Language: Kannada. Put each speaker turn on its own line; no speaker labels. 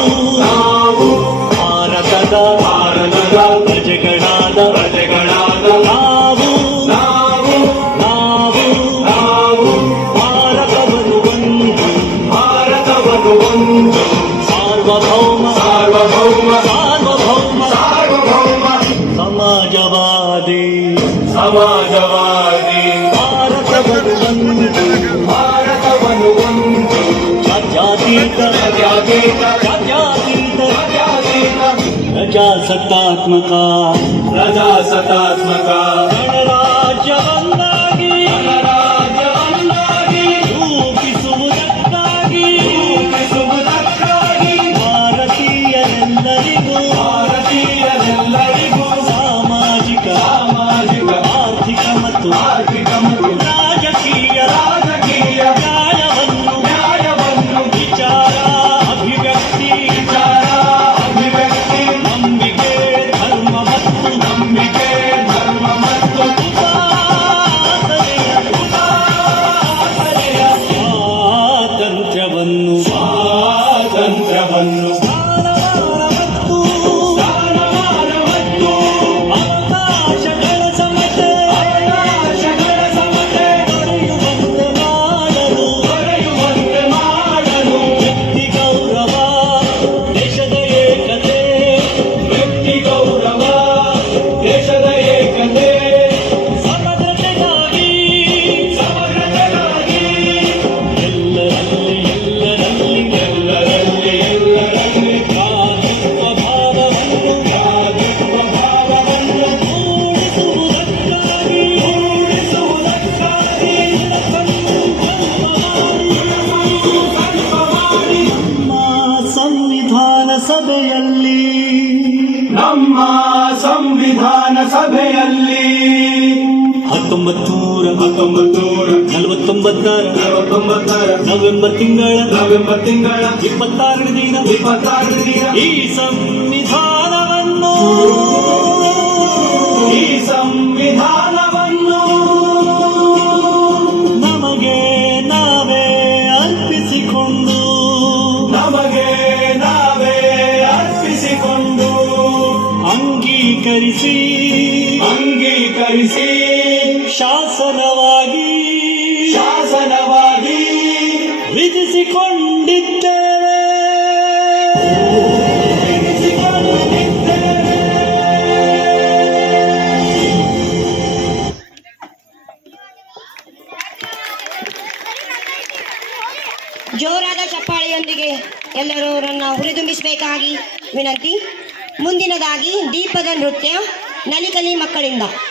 ನಾವು ಭಾರತದ ಪ್ರಜೆಗಳಾದ ನಾವು ಭಾರತವನ್ನು ಒಂದು ಸಾರ್ವಭೌಮ ಸಮಾಜವಾದಿ ಭಾರತವನ್ನು ಒಂದು ಜಾತ್ಯತೀತ ಪ್ರಜಾಸತ್ತಾತ್ಮಕ ಗಣರಾಜ್ಯವನ್ನಾಗಿ ರೂಪಿಸುವುದಕ್ಕಾಗಿ ಭಾರತೀಯರೆಲ್ಲರಿಗೂ ಸಾಮಾಜಿಕ ಆರ್ಥಿಕ ಮತ್ತು ರಾಜಕೀಯ ನ್ಯಾಯವನ್ನು ವಿಚಾರ ಅಭಿವ್ಯಕ್ತಿ ನಂಬಿಕೆ ಧರ್ಮ ಮತ್ತು ಉಪಾಸನೆಯ ಸ್ವಾತಂತ್ರ್ಯವನ್ನು ನಮ್ಮ ಸಂವಿಧಾನ ಸಭೆಯಲ್ಲಿ 1949 ನವೆಂಬರ್ ತಿಂಗಳ 26 ದಿನ ಈ ಸಂವಿಧಾನವನ್ನು ನಮಗೆ ನಾವೇ ಅರ್ಪಿಸಿಕೊಂಡು ಅಂಗೀಕರಿಸಿ ಶಾಸನವಾಗಿ ವಿಧಿಸಿಕೊಂಡಿದ್ದೇವೆ.
ಜೋರಾದ ಚಪ್ಪಾಳೆಯೊಂದಿಗೆ ಎಲ್ಲರನ್ನ ಹುರಿದುಂಬಿಸಬೇಕಾಗಿ ವಿನಂತಿ. ಮುಂದಿನದಾಗಿ ದೀಪದ ನೃತ್ಯ ನಲಿಕಲಿ ಮಕ್ಕಳಿಂದ.